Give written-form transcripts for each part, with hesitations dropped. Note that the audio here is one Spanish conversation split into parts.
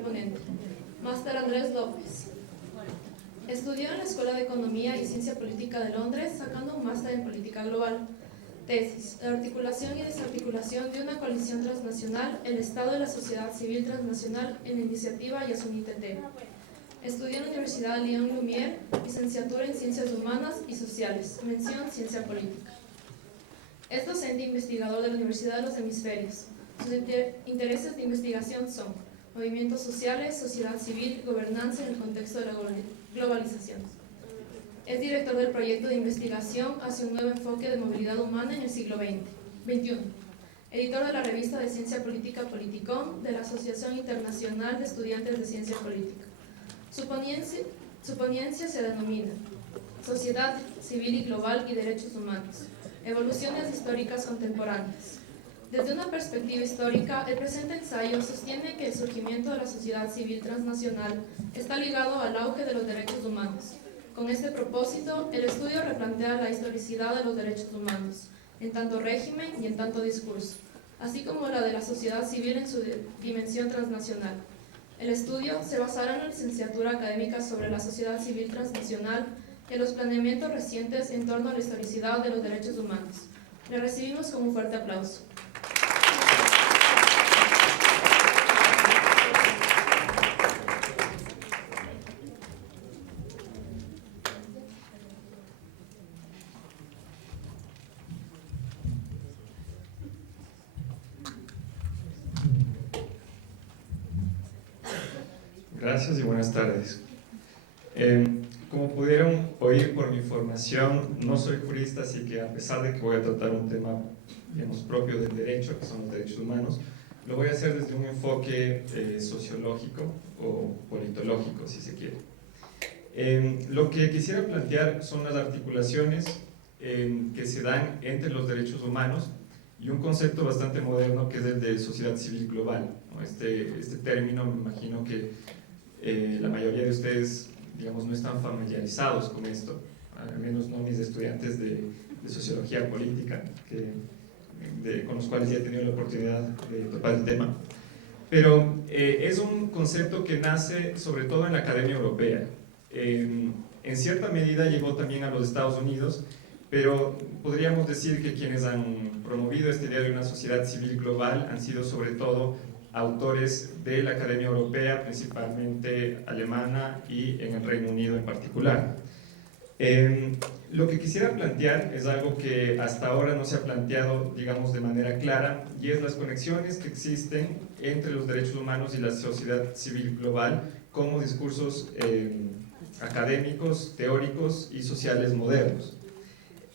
primer ponente. Máster Andrés López. Estudió en la Escuela de Economía y Ciencia Política de Londres, sacando un máster en Política Global. Tesis: la articulación y desarticulación de una coalición transnacional, el Estado y la sociedad civil transnacional en la iniciativa Yasuni Tete. Estudió en la Universidad Lyon Lumière, licenciatura en Ciencias Humanas y Sociales, mención Ciencia Política. Es docente e investigador de la Universidad de los Hemisferios. Sus intereses de investigación son movimientos sociales, sociedad civil, gobernanza en el contexto de la globalización. Es director del proyecto de investigación hacia un nuevo enfoque de movilidad humana en el siglo XXI. Editor de la revista de Ciencia Política Politicón de la Asociación Internacional de Estudiantes de Ciencia Política. Su ponencia se denomina Sociedad Civil y Global y Derechos Humanos, evoluciones históricas contemporáneas. Desde una perspectiva histórica, el presente ensayo sostiene que el surgimiento de la sociedad civil transnacional está ligado al auge de los derechos humanos. Con este propósito, el estudio replantea la historicidad de los derechos humanos, en tanto régimen y en tanto discurso, así como la de la sociedad civil en su dimensión transnacional. El estudio se basará en la licenciatura académica sobre la sociedad civil transnacional y en los planeamientos recientes en torno a la historicidad de los derechos humanos. Le recibimos con un fuerte aplauso. Gracias y buenas tardes. Como pudieron oír por mi formación, no soy jurista, así que a pesar de que voy a tratar un tema, digamos, propio del derecho, que son los derechos humanos, lo voy a hacer desde un enfoque sociológico o politológico, si se quiere. Lo que quisiera plantear son las articulaciones que se dan entre los derechos humanos y un concepto bastante moderno que es el de sociedad civil global, ¿no? Este término, me imagino que la mayoría de ustedes, digamos, no están familiarizados con esto, al menos no mis estudiantes de sociología política, con los cuales ya he tenido la oportunidad de topar el tema. Pero es un concepto que nace sobre todo en la Academia Europea. En cierta medida llegó también a los Estados Unidos, pero podríamos decir que quienes han promovido esta idea de una sociedad civil global han sido sobre todo autores de la Academia Europea, principalmente alemana y en el Reino Unido en particular. Lo que quisiera plantear es algo que hasta ahora no se ha planteado, digamos, de manera clara, y es las conexiones que existen entre los derechos humanos y la sociedad civil global como discursos académicos, teóricos y sociales modernos.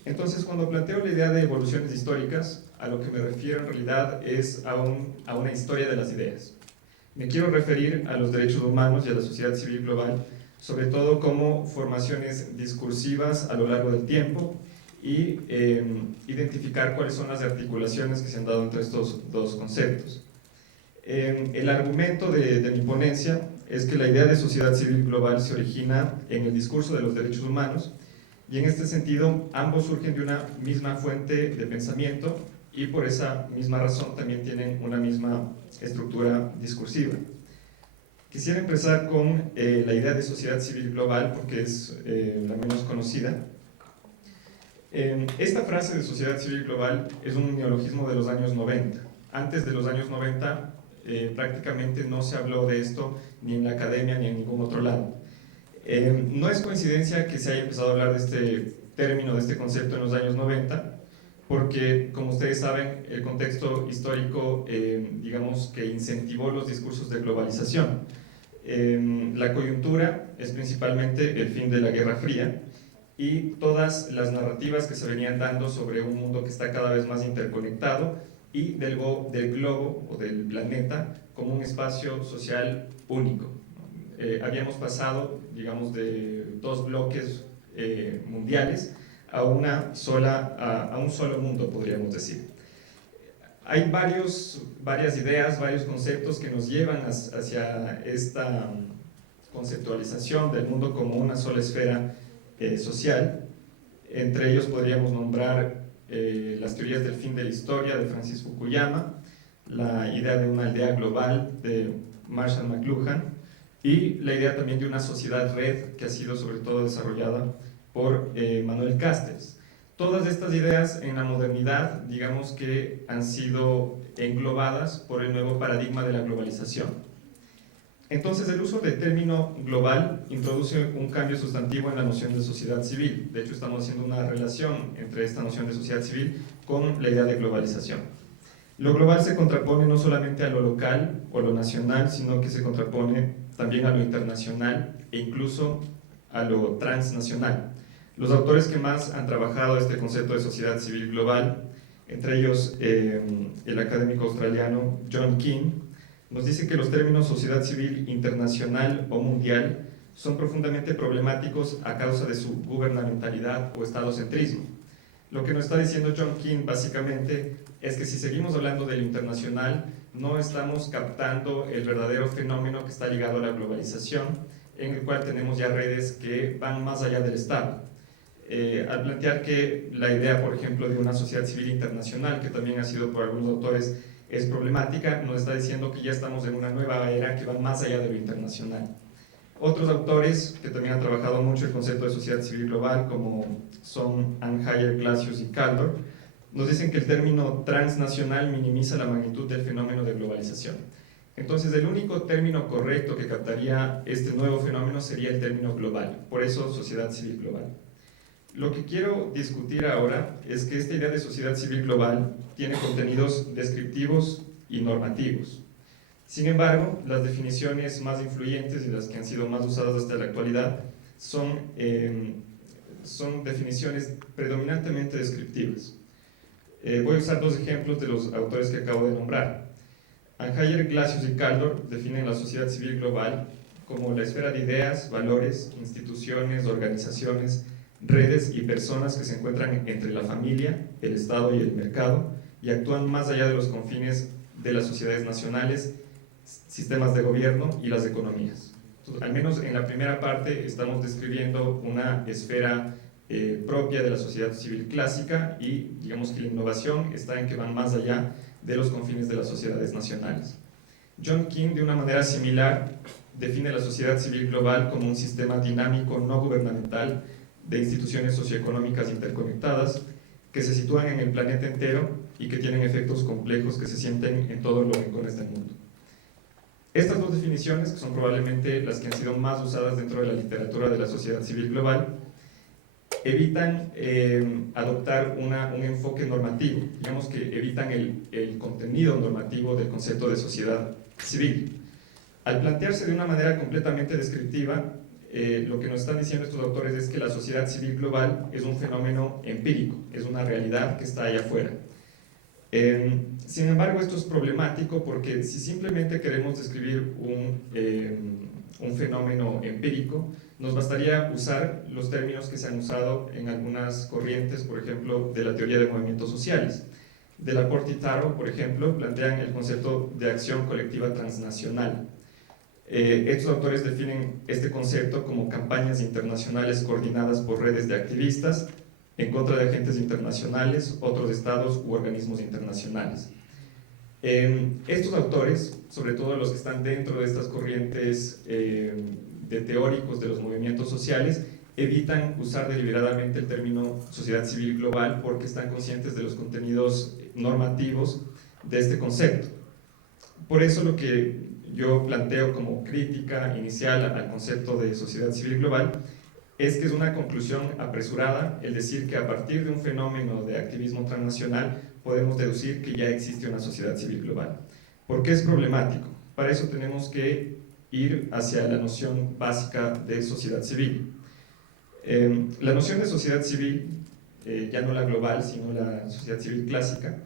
Entonces, cuando planteo la idea de evoluciones históricas, a lo que me refiero en realidad es a una historia de las ideas. Me quiero referir a los derechos humanos y a la sociedad civil global, sobre todo como formaciones discursivas a lo largo del tiempo y identificar cuáles son las articulaciones que se han dado entre estos dos conceptos. El argumento de mi ponencia es que la idea de sociedad civil global se origina en el discurso de los derechos humanos y en este sentido ambos surgen de una misma fuente de pensamiento y por esa misma razón también tienen una misma estructura discursiva. Quisiera empezar con la idea de sociedad civil global porque es la menos conocida. Esta frase de sociedad civil global es un neologismo de los años 90. Antes de los años 90 prácticamente no se habló de esto ni en la academia ni en ningún otro lado. No es coincidencia que se haya empezado a hablar de este término, de este concepto en los años 90, porque, como ustedes saben, el contexto histórico, digamos, que incentivó los discursos de globalización. La coyuntura es principalmente el fin de la Guerra Fría y todas las narrativas que se venían dando sobre un mundo que está cada vez más interconectado y del globo o del planeta como un espacio social único. Habíamos pasado, digamos, de dos bloques mundiales a un solo mundo, podríamos decir. Hay varias ideas, varios conceptos que nos llevan hacia esta conceptualización del mundo como una sola esfera social. Entre ellos podríamos nombrar las teorías del fin de la historia de Francis Fukuyama, la idea de una aldea global de Marshall McLuhan, y la idea también de una sociedad red que ha sido sobre todo desarrollada por Manuel Castells. Todas estas ideas en la modernidad, digamos que han sido englobadas por el nuevo paradigma de la globalización. Entonces, el uso del término global introduce un cambio sustantivo en la noción de sociedad civil. De hecho, estamos haciendo una relación entre esta noción de sociedad civil con la idea de globalización. Lo global se contrapone no solamente a lo local o lo nacional, sino que se contrapone también a lo internacional e incluso a lo transnacional. Los autores que más han trabajado este concepto de sociedad civil global, entre ellos el académico australiano John Keane, nos dice que los términos sociedad civil internacional o mundial son profundamente problemáticos a causa de su gubernamentalidad o estadocentrismo. Lo que nos está diciendo John Keane básicamente es que si seguimos hablando de lo internacional, no estamos captando el verdadero fenómeno que está ligado a la globalización, en el cual tenemos ya redes que van más allá del Estado. Al plantear que la idea, por ejemplo, de una sociedad civil internacional, que también ha sido por algunos autores es problemática, nos está diciendo que ya estamos en una nueva era que va más allá de lo internacional. Otros autores que también han trabajado mucho el concepto de sociedad civil global, como son Anheuser, Glacius y Kaldor, nos dicen que el término transnacional minimiza la magnitud del fenómeno de globalización. Entonces, el único término correcto que captaría este nuevo fenómeno sería el término global, por eso sociedad civil global. Lo que quiero discutir ahora es que esta idea de sociedad civil global tiene contenidos descriptivos y normativos. Sin embargo, las definiciones más influyentes y las que han sido más usadas hasta la actualidad son definiciones predominantemente descriptivas. Voy a usar dos ejemplos de los autores que acabo de nombrar. Anheuser, Glacius y Kaldor definen la sociedad civil global como la esfera de ideas, valores, instituciones, organizaciones, redes y personas que se encuentran entre la familia, el Estado y el mercado y actúan más allá de los confines de las sociedades nacionales, sistemas de gobierno y las economías. Entonces, al menos en la primera parte estamos describiendo una esfera propia de la sociedad civil clásica y digamos que la innovación está en que van más allá de los confines de las sociedades nacionales. John Keane, de una manera similar, define la sociedad civil global como un sistema dinámico no gubernamental de instituciones socioeconómicas interconectadas que se sitúan en el planeta entero y que tienen efectos complejos que se sienten en todos los rincones del mundo. Estas dos definiciones, que son probablemente las que han sido más usadas dentro de la literatura de la sociedad civil global, evitan adoptar un enfoque normativo, digamos que evitan el contenido normativo del concepto de sociedad civil. Al plantearse de una manera completamente descriptiva, lo que nos están diciendo estos autores es que la sociedad civil global es un fenómeno empírico, es una realidad que está allá afuera. Sin embargo, esto es problemático porque si simplemente queremos describir un fenómeno empírico, nos bastaría usar los términos que se han usado en algunas corrientes, por ejemplo, de la teoría de movimientos sociales. Delaporte y Taro, por ejemplo, plantean el concepto de acción colectiva transnacional. Estos autores definen este concepto como campañas internacionales coordinadas por redes de activistas en contra de agentes internacionales, otros estados u organismos internacionales. Estos autores, sobre todo los que están dentro de estas corrientes de teóricos de los movimientos sociales, evitan usar deliberadamente el término sociedad civil global porque están conscientes de los contenidos normativos de este concepto. Por eso lo que yo planteo como crítica inicial al concepto de sociedad civil global es que es una conclusión apresurada el decir que a partir de un fenómeno de activismo transnacional podemos deducir que ya existe una sociedad civil global. ¿Por qué es problemático? Para eso tenemos que ir hacia la noción básica de sociedad civil. La noción de sociedad civil, ya no la global, sino la sociedad civil clásica,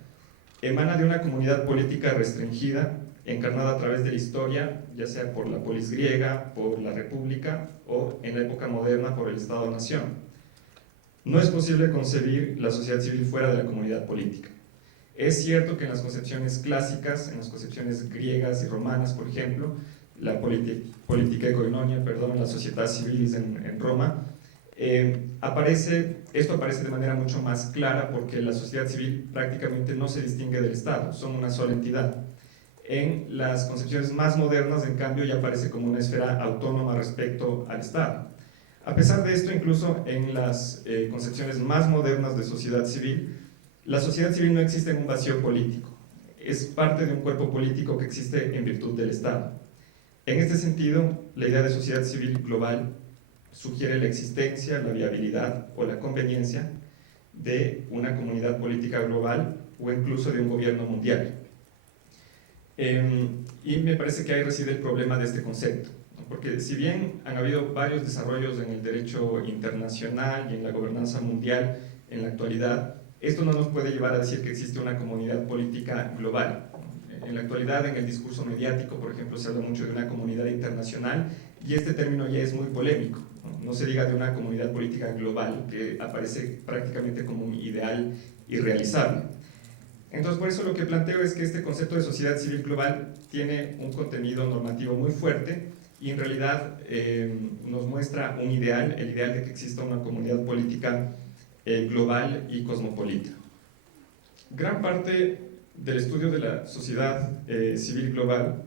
emana de una comunidad política restringida, encarnada a través de la historia, ya sea por la polis griega, por la república o en la época moderna por el Estado-nación. No es posible concebir la sociedad civil fuera de la comunidad política. Es cierto que en las concepciones clásicas, en las concepciones griegas y romanas, por ejemplo, la politica koinonia, la sociedad civilis en Roma, esto aparece de manera mucho más clara porque la sociedad civil prácticamente no se distingue del Estado, son una sola entidad. En las concepciones más modernas, en cambio, ya aparece como una esfera autónoma respecto al Estado. A pesar de esto, incluso en las concepciones más modernas de sociedad civil, la sociedad civil no existe en un vacío político, es parte de un cuerpo político que existe en virtud del Estado. En este sentido, la idea de sociedad civil global sugiere la existencia, la viabilidad o la conveniencia de una comunidad política global o incluso de un gobierno mundial. Y me parece que ahí reside el problema de este concepto, ¿no? Porque si bien han habido varios desarrollos en el derecho internacional y en la gobernanza mundial en la actualidad, esto no nos puede llevar a decir que existe una comunidad política global. En la actualidad, en el discurso mediático, por ejemplo, se habla mucho de una comunidad internacional y este término ya es muy polémico. No se diga de una comunidad política global, que aparece prácticamente como un ideal irrealizable. Entonces, por eso lo que planteo es que este concepto de sociedad civil global tiene un contenido normativo muy fuerte y en realidad nos muestra un ideal, el ideal de que exista una comunidad política global y cosmopolita. Gran parte del estudio de la sociedad civil global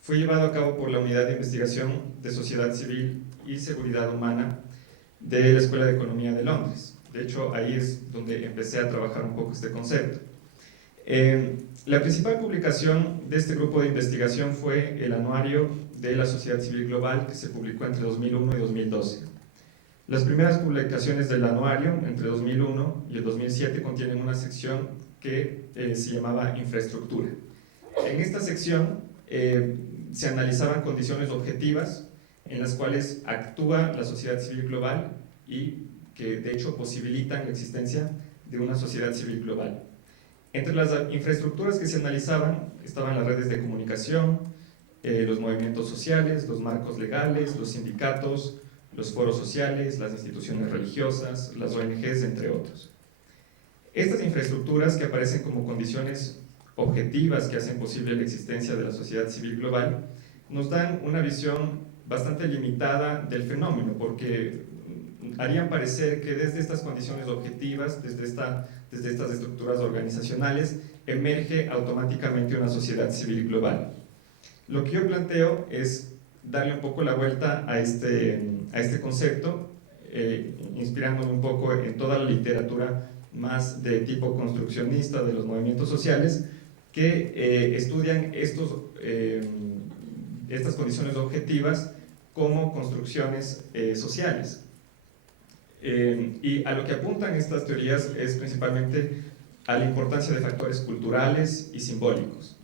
fue llevado a cabo por la Unidad de Investigación de Sociedad Civil y Seguridad Humana de la Escuela de Economía de Londres. De hecho, ahí es donde empecé a trabajar un poco este concepto. La principal publicación de este grupo de investigación fue el Anuario de la Sociedad Civil Global, que se publicó entre 2001 y 2012. Las primeras publicaciones del anuario, entre 2001 y el 2007, contienen una sección que se llamaba Infraestructura. En esta sección se analizaban condiciones objetivas en las cuales actúa la sociedad civil global y que de hecho posibilitan la existencia de una sociedad civil global. Entre las infraestructuras que se analizaban estaban las redes de comunicación, los movimientos sociales, los marcos legales, los sindicatos, los foros sociales, las instituciones religiosas, las ONGs, entre otros. Estas infraestructuras, que aparecen como condiciones objetivas que hacen posible la existencia de la sociedad civil global, nos dan una visión bastante limitada del fenómeno, porque harían parecer que desde estas condiciones objetivas, desde estas estructuras organizacionales, emerge automáticamente una sociedad civil global. Lo que yo planteo es darle un poco la vuelta a este concepto, inspirándome un poco en toda la literatura más de tipo construccionista de los movimientos sociales, que estudian estas condiciones objetivas como construcciones sociales. Y a lo que apuntan estas teorías es principalmente a la importancia de factores culturales y simbólicos.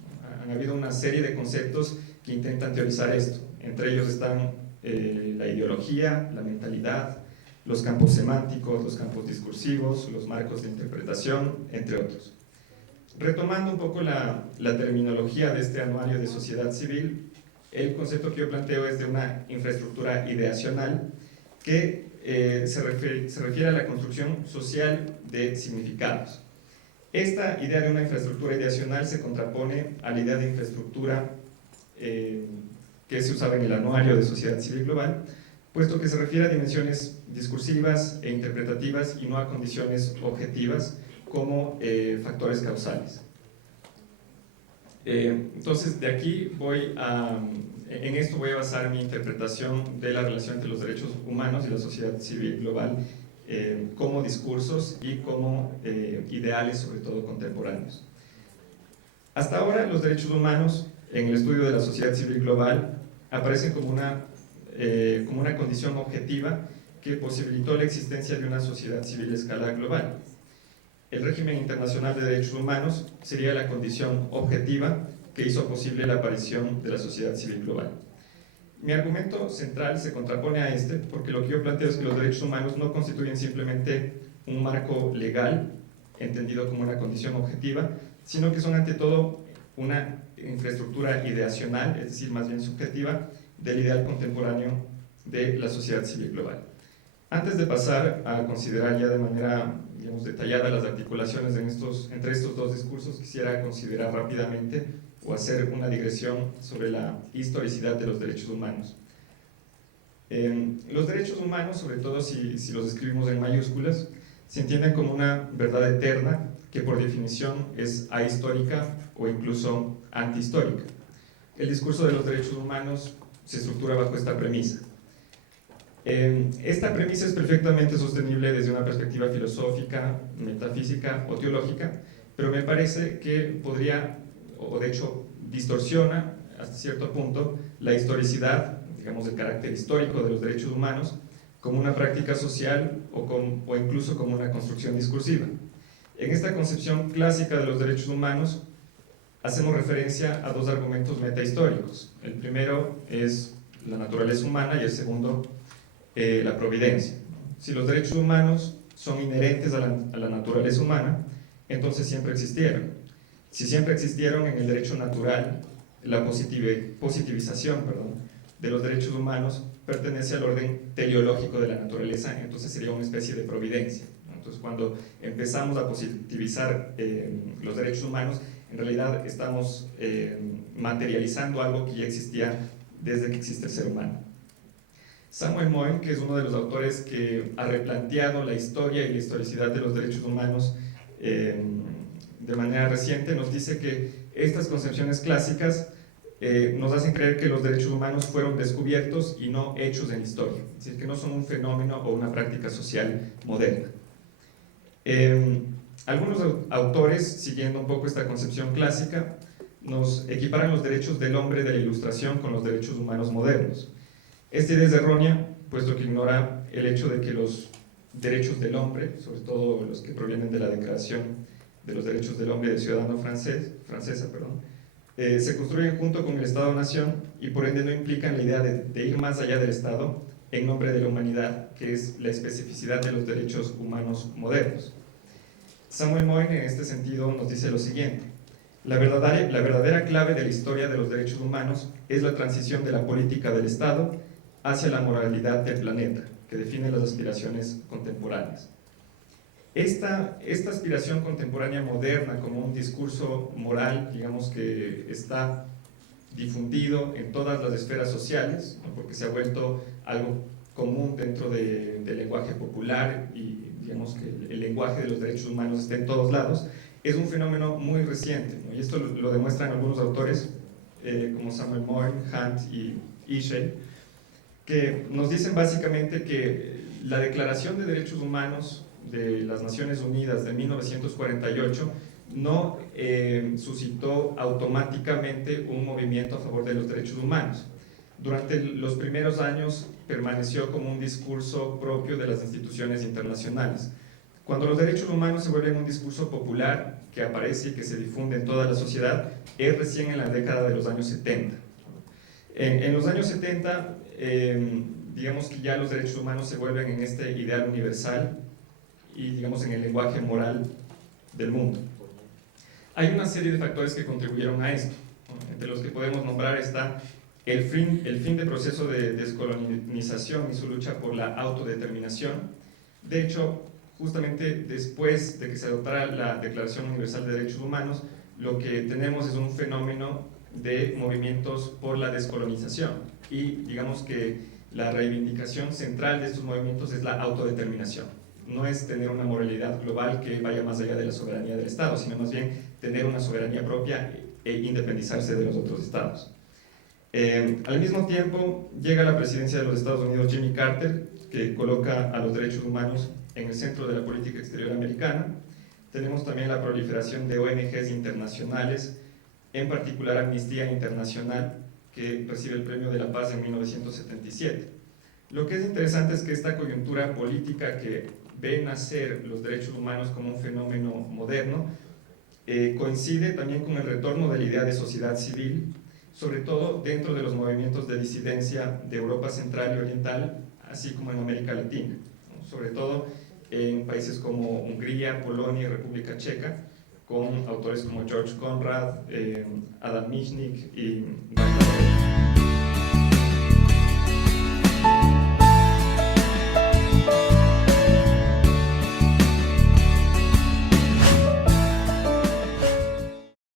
Han habido una serie de conceptos que intentan teorizar esto. Entre ellos están la ideología, la mentalidad, los campos semánticos, los campos discursivos, los marcos de interpretación, entre otros. Retomando un poco la terminología de este anuario de sociedad civil, el concepto que yo planteo es de una infraestructura ideacional que se refiere a la construcción social de significados. Esta idea de una infraestructura ideacional se contrapone a la idea de infraestructura que se usaba en el anuario de sociedad civil global, puesto que se refiere a dimensiones discursivas e interpretativas y no a condiciones objetivas como factores causales. Entonces, de aquí en esto voy a basar mi interpretación de la relación entre los derechos humanos y la sociedad civil global como discursos y como ideales, sobre todo contemporáneos. Hasta ahora, los derechos humanos en el estudio de la sociedad civil global aparecen como una condición objetiva que posibilitó la existencia de una sociedad civil a escala global. El régimen internacional de derechos humanos sería la condición objetiva que hizo posible la aparición de la sociedad civil global. Mi argumento central se contrapone a este porque lo que yo planteo es que los derechos humanos no constituyen simplemente un marco legal entendido como una condición objetiva, sino que son ante todo una infraestructura ideacional, es decir, más bien subjetiva, del ideal contemporáneo de la sociedad civil global. Antes de pasar a considerar ya de manera, digamos, detallada las articulaciones entre estos dos discursos, quisiera considerar rápidamente o hacer una digresión sobre la historicidad de los derechos humanos. Los derechos humanos, sobre todo si los escribimos en mayúsculas, se entienden como una verdad eterna que por definición es ahistórica o incluso antihistórica. El discurso de los derechos humanos se estructura bajo esta premisa. Esta premisa es perfectamente sostenible desde una perspectiva filosófica, metafísica o teológica, pero me parece que podría, o de hecho distorsiona hasta cierto punto, la historicidad, digamos, del carácter histórico de los derechos humanos como una práctica social o incluso como una construcción discursiva. En esta concepción clásica de los derechos humanos hacemos referencia a dos argumentos metahistóricos. El primero es la naturaleza humana y el segundo, la providencia. Si los derechos humanos son inherentes a la naturaleza humana, entonces siempre existieron. Si siempre existieron en el derecho natural, la positivización de los derechos humanos pertenece al orden teleológico de la naturaleza, entonces sería una especie de providencia. Entonces, cuando empezamos a positivizar los derechos humanos, en realidad estamos materializando algo que ya existía desde que existe el ser humano. Samuel Moyn, que es uno de los autores que ha replanteado la historia y la historicidad de los derechos humanos de manera reciente, nos dice que estas concepciones clásicas nos hacen creer que los derechos humanos fueron descubiertos y no hechos en la historia, es decir, que no son un fenómeno o una práctica social moderna. Algunos autores, siguiendo un poco esta concepción clásica, nos equiparan los derechos del hombre de la Ilustración con los derechos humanos modernos. Esta idea es errónea, puesto que ignora el hecho de que los derechos del hombre, sobre todo los que provienen de la Declaración de los Derechos del Hombre y del Ciudadano francesa, se construyen junto con el Estado-Nación y por ende no implican la idea de ir más allá del Estado en nombre de la humanidad, que es la especificidad de los derechos humanos modernos. Samuel Moyn en este sentido nos dice lo siguiente: la verdadera clave de la historia de los derechos humanos es la transición de la política del Estado hacia la moralidad del planeta, que define las aspiraciones contemporáneas. Esta aspiración contemporánea moderna como un discurso moral, digamos que está difundido en todas las esferas sociales, ¿no? Porque se ha vuelto algo común dentro del lenguaje popular y digamos que el lenguaje de los derechos humanos está en todos lados, es un fenómeno muy reciente, ¿no? Y esto lo demuestran algunos autores como Samuel Moyn, Hunt y Ishey, que nos dicen básicamente que la Declaración de Derechos Humanos de las Naciones Unidas de 1948 no suscitó automáticamente un movimiento a favor de los derechos humanos. Durante los primeros años permaneció como un discurso propio de las instituciones internacionales. Cuando los derechos humanos se vuelven un discurso popular que aparece y que se difunde en toda la sociedad, es recién en la década de los años 70. En los años 70, digamos que ya los derechos humanos se vuelven en este ideal universal y digamos en el lenguaje moral del mundo. Hay una serie de factores que contribuyeron a esto, ¿no? Entre los que podemos nombrar está el fin del proceso de descolonización y su lucha por la autodeterminación. De hecho, justamente después de que se adoptara la Declaración Universal de Derechos Humanos, lo que tenemos es un fenómeno de movimientos por la descolonización y digamos que la reivindicación central de estos movimientos es la autodeterminación. No es tener una moralidad global que vaya más allá de la soberanía del Estado, sino más bien tener una soberanía propia e independizarse de los otros estados. Al mismo tiempo llega a la presidencia de los Estados Unidos Jimmy Carter, que coloca a los derechos humanos en el centro de la política exterior americana. Tenemos también la proliferación de ONGs internacionales, en particular Amnistía Internacional, que recibe el Premio de la Paz en 1977. Lo que es interesante es que esta coyuntura política que ve nacer los derechos humanos como un fenómeno moderno coincide también con el retorno de la idea de sociedad civil, sobre todo dentro de los movimientos de disidencia de Europa Central y Oriental, así como en América Latina, ¿no? Sobre todo en países como Hungría, Polonia y República Checa, con autores como George Conrad, Adam Michnik y Magda Gomez.